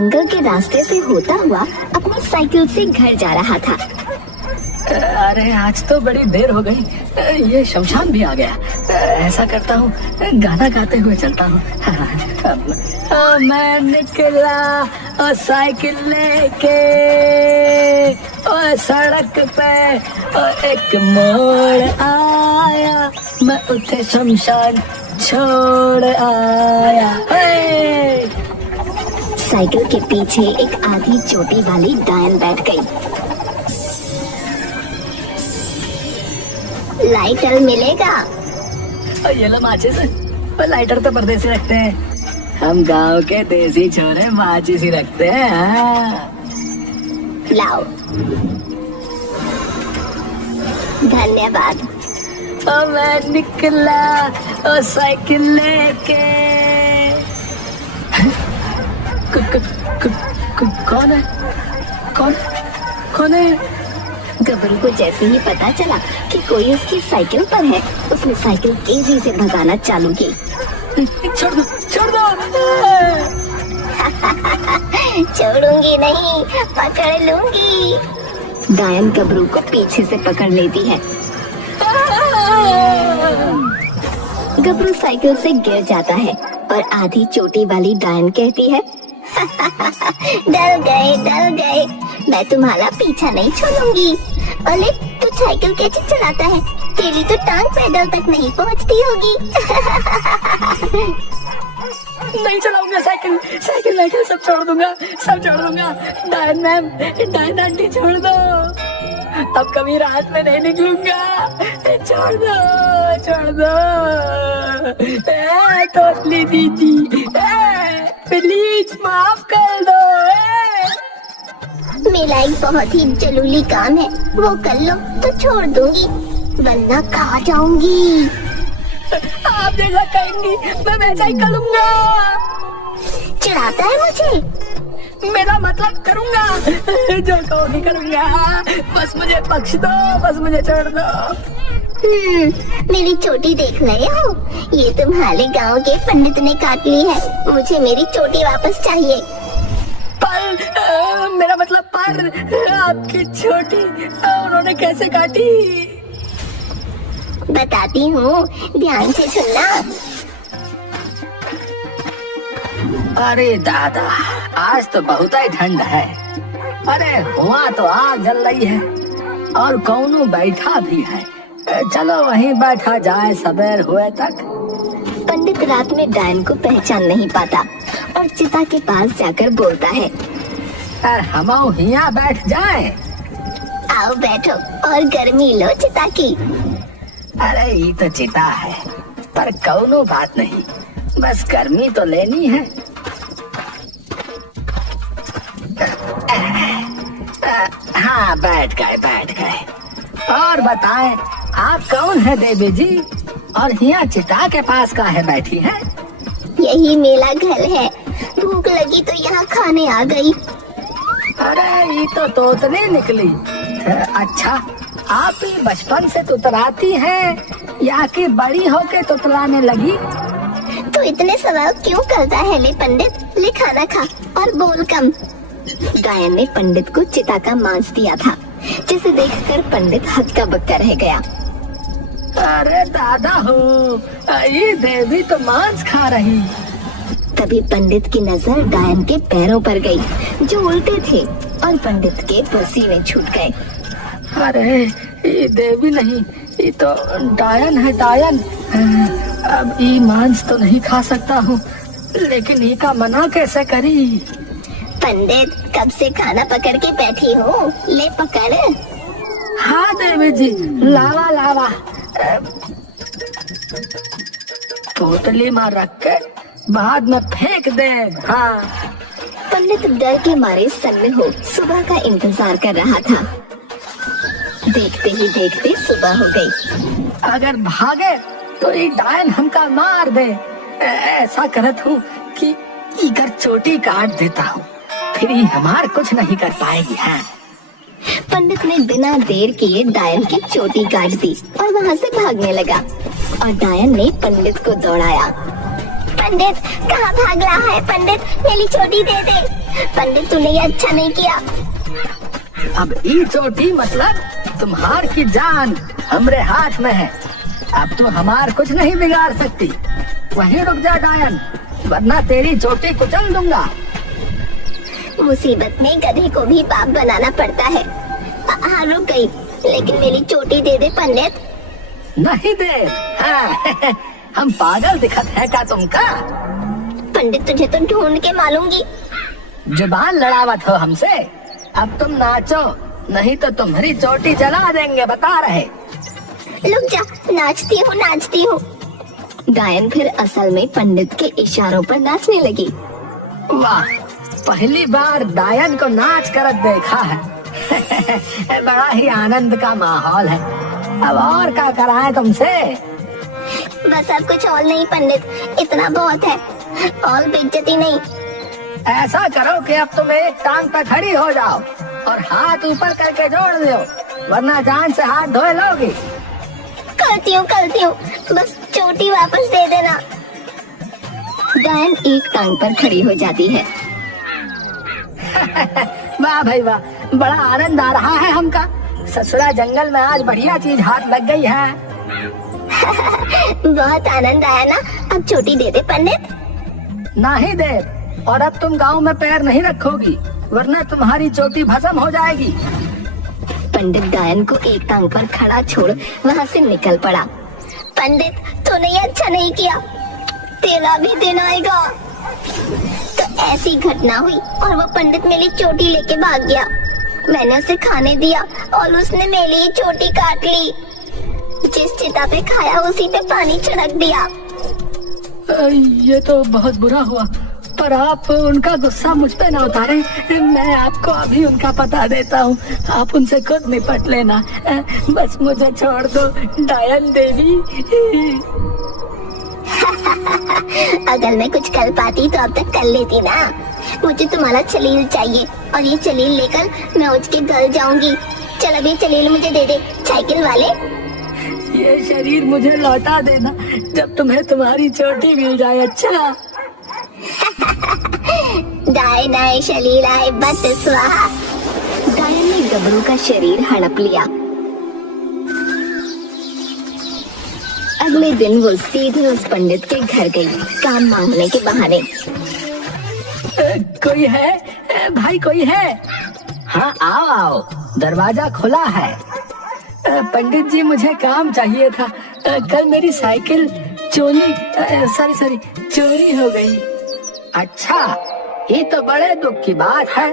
जंगल के रास्ते से होता हुआ अपनी साइकिल से घर जा रहा था। अरे आज तो बड़ी देर हो गई, ये शमशान भी आ गया। ऐसा करता हूँ, गाना गाते हुए चलता हूँ। मैं निकला और साइकिल लेके और सड़क पे और एक मोड़ आया, मैं उठे शमशान छोड़ आया। साइकिल के पीछे एक आधी चोटी वाली डायन बैठ गई। लाइटर मिलेगा? ये लो माचिस। लाइटर तो परदेसी रखते हैं, हम गांव के देसी छोरे माचिस ही रखते हैं। लाओ। धन्यवाद। मैं निकला और साइकिल लेके। कौन है? कौन है? गबरू को जैसे ही पता चला कि कोई उसकी साइकिल पर है, उसने साइकिल तेजी से भगाना चालू की। छोड़ दो। छोड़ूंगी नहीं, पकड़ लूंगी। डायन गबरू को पीछे से पकड़ लेती है। गबरू साइकिल से गिर जाता है और आधी चोटी वाली डायन कहती है, डर गए, मैं तुम्हारा पीछा नहीं छोड़ूंगी। अरे तू साइकिल कैसे चलाता है? तेरी तो टांग पैदल तक नहीं पहुंचती होगी। नहीं चलाऊंगा साइकिल वाइकिल सब छोड़ दूंगा। डायन मैम, डायन आंटी छोड़ दो, अब कभी रात में नहीं निकलूंगा। छोड़ दो। तोतली दीदी, प्लीज माफ कर दो। मेरा एक बहुत ही जरूरी काम है, वो कर लो तो छोड़ दूंगी, वरना खा जाऊंगी। आप जैसा कहेंगी मैं वैसा ही करूंगा। चिढ़ाता है मुझे? मेरा मतलब करूंगा, जो कहोगी करूंगा। बस मुझे बख्श दो, बस मुझे छोड़ दो। मेरी चोटी देख रहे हो? ये तुम्हारे गांव के पंडित ने काट ली है, मुझे मेरी चोटी वापस चाहिए। मेरा मतलब आपकी छोटी उन्होंने कैसे काटी? बताती हूँ, ध्यान से सुनना। अरे दादा, आज तो बहुत ही ठंड है। अरे हुआ तो आग जल रही है और कौनो बैठा भी है। चलो वहीं बैठा जाए सवेर हुए तक। पंडित रात में डायन को पहचान नहीं पाता और चिता के पास जाकर बोलता है, हम यहाँ बैठ जाए। आओ बैठो और गर्मी लो चिता की। अरे ये तो चिता है, पर कौनो बात नहीं, बस गर्मी तो लेनी है। हाँ बैठ गए। और बताएं, आप कौन है देवी जी, और यहाँ चिता के पास काहे बैठी है? यही मेरा घर है, भूख लगी तो यहाँ खाने आ गई। अरे ये तो तोतली निकली। अच्छा, आप ही बचपन से तुतलाती हैं या कि बड़ी होके तुतलाने लगी? तो इतने सवाल क्यों करता है? ले पंडित, ले खाना खा और बोल कम। डायन ने पंडित को चिता का मांस दिया था, जिसे देखकर पंडित हक्का बक्का रह गया। अरे दादा हो, ये देवी तो मांस खा रही। तभी पंडित की नजर डायन के पैरों पर गई, जो उल्टे थे, और पंडित के पसीने छूट गए। अरे ये देवी नहीं, ये तो डायन है, डायन। अब ये मांस तो नहीं खा सकता हूँ, लेकिन ये का मना कैसे करी? पंडित, कब से खाना पकड़ के बैठी हो, ले पकड़। हाँ देवी जी, लावा। पोटली में रख के बाद में फेंक दे। हाँ। पंडित डर के मारे सन्न हो सुबह का इंतजार कर रहा था। देखते ही देखते सुबह हो गई। अगर भागे तो ये डायन हमका मार दे। ऐसा करत हूँ कि इकर चोटी काट देता हूँ, फिर ही हमार कुछ नहीं कर पाएगी। हाँ। पंडित ने बिना देर किए डायन की चोटी काट दी और वहाँ से भागने लगा, और डायन ने पंडित को दौड़ाया। पंडित कहाँ भाग रहा है? पंडित मेरी चोटी दे दे। पंडित तूने ये अच्छा नहीं किया। अब ई चोटी मतलब तुम्हार की जान हमरे हाथ में है। अब तू हमार कुछ नहीं बिगाड़ सकती। वहीं रुक जा डायन, वरना तेरी चोटी कुचल दूंगा। मुसीबत में गधे को भी बाप बनाना पड़ता है। हाँ रुक गई, लेकिन मेरी चोटी दे दे पंडित। नहीं दे। हाँ, हम पागल दिखत है का तुमका? पंडित तुझे तो ढूंढ के मालूंगी। जुबान लड़ावत हो हमसे। अब तुम नाचो, नहीं तो तुम्हारी चोटी जला देंगे, बता रहे। रुक जा, नाचती हूँ। डायन फिर असल में पंडित के इशारों पर नाचने लगी। वाह, पहली बार डायन को नाच कर देखा है। बड़ा ही आनंद का माहौल है। अब और क्या कराएं तुमसे? बस अब कुछ और नहीं पंडित, इतना बहुत है। और बेइज्जती नहीं। ऐसा करो कि अब तुम एक टांग पर खड़ी हो जाओ और हाथ ऊपर करके जोड़ दो, वरना जान से हाथ धोए लोगी। करती हूँ, बस चोटी वापस दे देना। डायन एक टांग पर खड़ी हो जाती है। वाह भाई वाह, बड़ा आनंद आ रहा है हमका। ससुरा जंगल में आज बढ़िया चीज हाथ लग गई है। बहुत आनंद आया ना? अब चोटी दे दे पंडित। नहीं दे, और अब तुम गांव में पैर नहीं रखोगी, वरना तुम्हारी चोटी भस्म हो जाएगी। पंडित डायन को एक टांग पर खड़ा छोड़ वहाँ से निकल पड़ा। पंडित तूने ये अच्छा नहीं किया, तेरा भी दिन आएगा। तो ऐसी घटना हुई और वो पंडित मेरी चोटी लेके भाग गया। मैंने उसे खाने दिया और उसने मेरी चोटी काट ली। जिस चिता पे खाया उसी पे पानी छिड़क दिया। ये तो बहुत बुरा हुआ, पर आप उनका गुस्सा मुझ पे ना उतारे। मैं आपको अभी उनका पता देता हूँ, आप उनसे खुद निपट लेना। बस मुझे छोड़ दो डायन देवी। अगर मैं कुछ कर पाती तो अब तक कर लेती ना। मुझे तुम्हारा चलील चाहिए और ये चलील लेकर मैं उसके घर जाऊंगी। चल अब ये चलील मुझे दे दे, साइकिल वाले। ये शरीर मुझे लौटा देना जब तुम्हें तुम्हारी चोटी मिल जाए। अच्छा। डायन आए शलील आए बत स्वाहा। डायन ने गबरू का शरीर हड़प लिया। अगले दिन वो सीधे उस पंडित के घर गई, काम मांगने के बहाने। कोई है भाई, कोई है? हाँ आओ आओ, दरवाजा खुला है। पंडित जी मुझे काम चाहिए था। कल मेरी साइकिल चोरी हो गई। अच्छा, ये तो बड़े दुख की बात है,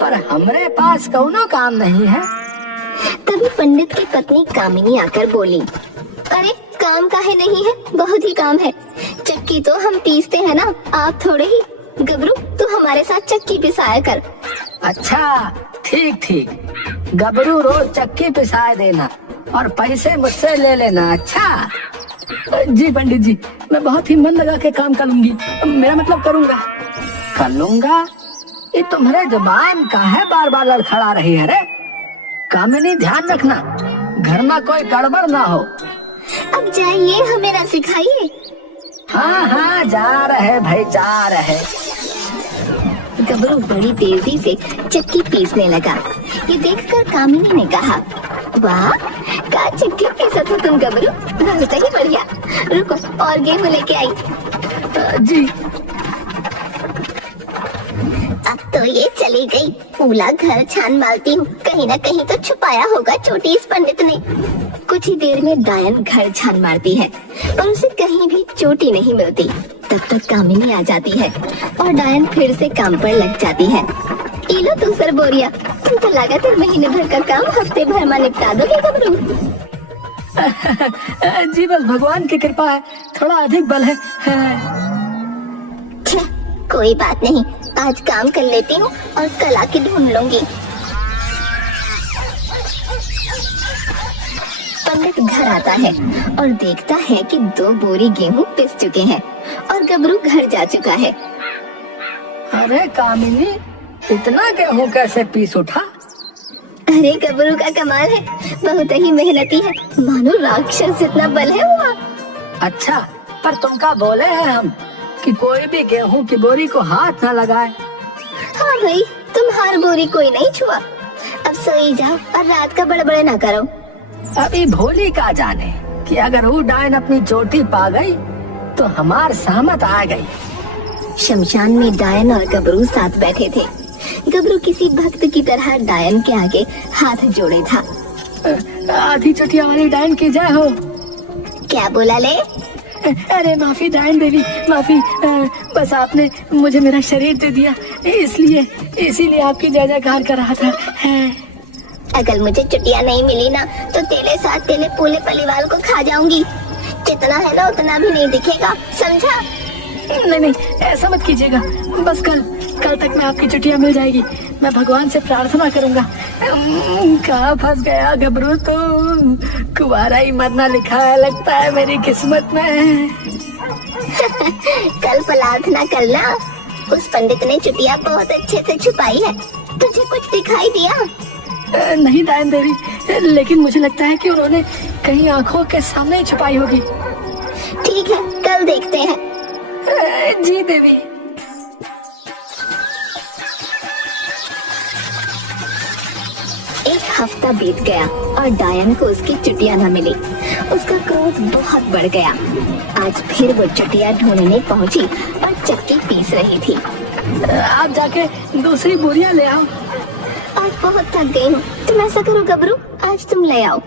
पर हमरे पास कौनो काम नहीं है। तभी पंडित की पत्नी कामिनी आकर बोली, अरे काम काहे नहीं है, बहुत ही काम है। चक्की तो हम पीसते हैं ना, आप थोड़े ही। गबरू तू हमारे साथ चक्की पिसाया कर। अच्छा ठीक, गबरू रोज चक्की पिसाए देना और पैसे मुझसे ले लेना। अच्छा जी पंडित जी, मैं बहुत ही मन लगा के काम करूंगी। मेरा मतलब करूंगा। ये तुम्हारे जुबान का है बार बार लड़खड़ा रही है रे। कामिनी ध्यान रखना, घर में कोई गड़बड़ ना हो। अब जाइए, हमें ना सिखाइए। हाँ जा रहे भाई, जा रहे। गबरू बड़ी तेजी से चक्की पीसने लगा। ये देखकर कामिनी ने कहा, वाह क्या चक्की पीसा था तुम गबरू, बहुत ही बढ़िया। रुको और गेहूं लेके आई। जी। अब तो ये चली गई। पूरा घर छान मारती हूँ, कहीं ना कहीं तो छुपाया होगा चोटी इस पंडित ने। कुछ ही देर में डायन घर छान मारती है और उसे कहीं भी चोटी नहीं मिलती। तब तक कामिनी आ जाती है और डायन फिर से काम पर लग जाती है। लो दूसर बोरिया, तुम तो लगातार महीने भर का काम हफ्ते भर में निपटा दोगे गबरू। जी बस भगवान की कृपा है, थोड़ा अधिक बल है। कोई बात नहीं, आज काम कर लेती हूँ और कल आके ढूंढ लूंगी। पंडित घर आता है और देखता है कि 2 बोरी गेहूं पिस चुके हैं और गबरू घर जा चुका है। अरे कामिनी, इतना गेहूं कैसे पीस उठा? अरे गबरू का कमाल है, बहुत ही मेहनती है, मानो राक्षस जितना बल है हुआ। अच्छा, पर तुम क्या बोले हैं हम? कि कोई भी गेहूं की बोरी को हाथ न लगाए। हाँ भाई, तुम हर बोरी कोई नहीं छुआ। अब सोई जाओ और रात का बड़बड़ ना करो। अभी भोली का जाने कि अगर वो डायन अपनी चोटी पा गई तो हमार सामत आ गई। शमशान में डायन और गबरू साथ बैठे थे। गबरू किसी भक्त की तरह डायन के आगे हाथ जोड़े था। आधी चुटिया वाली डायन की जय हो। क्या बोला ले? अरे माफी डायन देवी, माफी। बस आपने मुझे मेरा शरीर दे दिया, इसीलिए आपकी जय जयकार कर रहा था। अगर मुझे चुटिया नहीं मिली ना तो तेरे साथ तेरे पूरे परिवार को खा जाऊंगी। जितना है ना उतना भी नहीं दिखेगा, समझा? नहीं, ऐसा मत कीजिएगा। बस कल तक मैं आपकी चुटिया मिल जाएगी। मैं भगवान से प्रार्थना करूंगा। कहाँ फंस गया गबरू, तो कुवारा ही मरना लिखा है लगता है मेरी किस्मत में। कल प्रार्थना करना। उस पंडित ने चुटिया बहुत अच्छे से छुपाई है। तुझे कुछ दिखाई दिया? नहीं डायन देवी, लेकिन मुझे लगता है कि उन्होंने कहीं आंखों के सामने ही छुपाई होगी। ठीक है, कल देखते हैं। जी देवी। एक हफ्ता बीत गया और डायन को उसकी चुटिया न मिली। उसका क्रोध बहुत बढ़ गया। आज फिर वो चुटिया ढूंढने पहुंची और चक्की पीस रही थी। आप जाके दूसरी बोरियां ले आओ। आज बहुत थक गई हूँ। तुम ऐसा करो गबरू, आज तुम ले आओ।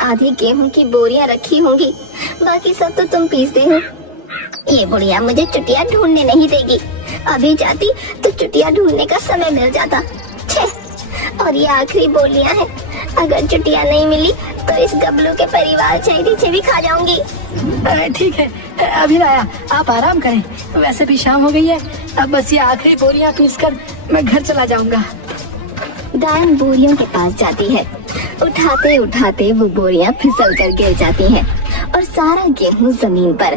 आधी गेहूं की बोरियां रखी होंगी, बाकी सब तो तुम पीस दे हो। ये बुढ़िया मुझे चुटिया ढूंढने नहीं देगी। अभी जाती तो चुटिया ढूंढने का समय मिल जाता। छे, और ये आखिरी बोलियां हैं। अगर चुटिया नहीं मिली तो इस गबलू के परिवार चेहरे भी खा जाऊंगी। ठीक है, अभी लाया, आप आराम करें। वैसे भी शाम हो गई है। अब बस ये आखिरी बोरियां पीसकर मैं घर चला जाऊंगा। डायन बोरियों के पास जाती है। उठाते उठाते वो बोरियां फिसल कर गिर जाती हैं और सारा गेहूं जमीन पर।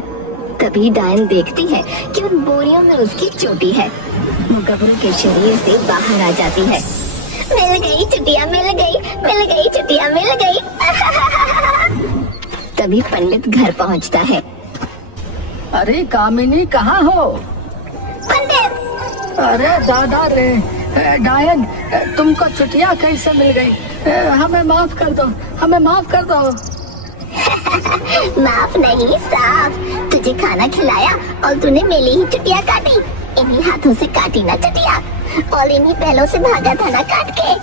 तभी डायन देखती है कि उन बोरियों में उसकी चोटी है। वो गबरू के शरीर से बाहर आ जाती है। मिल गई चुटिया, मिल गई चुटिया, मिल गई। तभी पंडित घर पहुंचता है। अरे कामिनी, कहाँ हो? पंडित! अरे दादा रे, डायन तुमको चुटिया कैसे मिल गई? हमें माफ कर दो, हमें माफ कर दो। माफ नहीं, साफ। तुझे खाना खिलाया और तूने मेरी ही चुटिया काटी। इन्हीं हाथों से काटी ना चुटिया, और इन्हीं पहलों से भागा था ना काट के।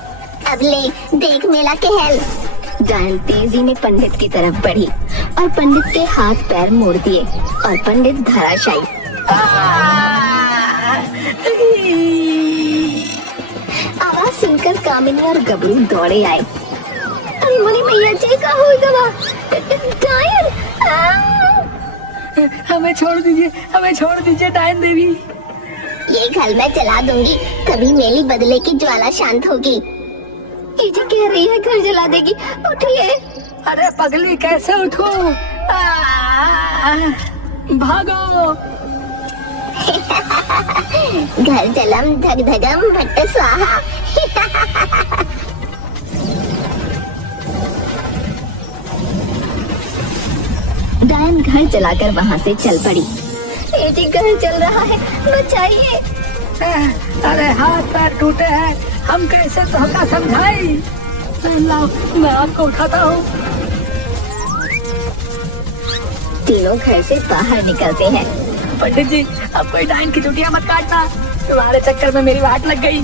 अब ले देख मेला कहल। डायन तेजी में पंडित की तरफ बढ़ी और पंडित के हाथ पैर मोड़ दिए और पंडित धराशायी। आवाज सुनकर कामिनी और गबरू दौड़े आए। अरे मोरी मैया जी, का हो गवा? डायन! हमें छोड़ दीजिए, हमें छोड़ दीजिए डायन देवी। ये घर मैं जला दूंगी, कभी मेली बदले की ज्वाला शांत होगी। ये जो कह रही है घर जला देगी, उठिए। अरे पगली, कैसे उठूं? भागो। घर जलम धग धगम भट्ट स्वाहा। डायन घर जलाकर वहाँ से चल पड़ी। ये जी घर जल रहा है, बचाइए। अरे हाथ पैर टूटे हैं, हम कैसे धोखा समझाई? लाओ, मैं आपको उठाता हूँ। तीनों घर से बाहर निकलते हैं। पंडित जी, अब कोई डायन की चुटिया मत काटना, तुम्हारे चक्कर में मेरी वाट लग गई।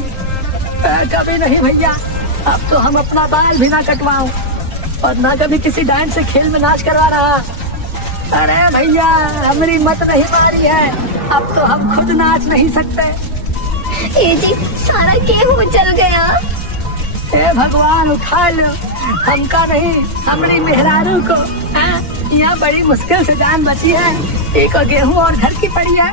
कभी नहीं भैया, अब तो हम अपना बाल भी ना कटवाऊं और ना कभी किसी डायन से खेल में नाच करवा रहा। अरे भैया, हमारी मत नहीं मारी है, अब तो हम खुद नाच नहीं सकते। ये जी सारा गेहूं जल गया। हे भगवान, उठा लो, हमका नहीं, हमारी मेहरारू को। यहाँ बड़ी मुश्किल से जान बची है। एक गेहूं और घर की पड़ी है।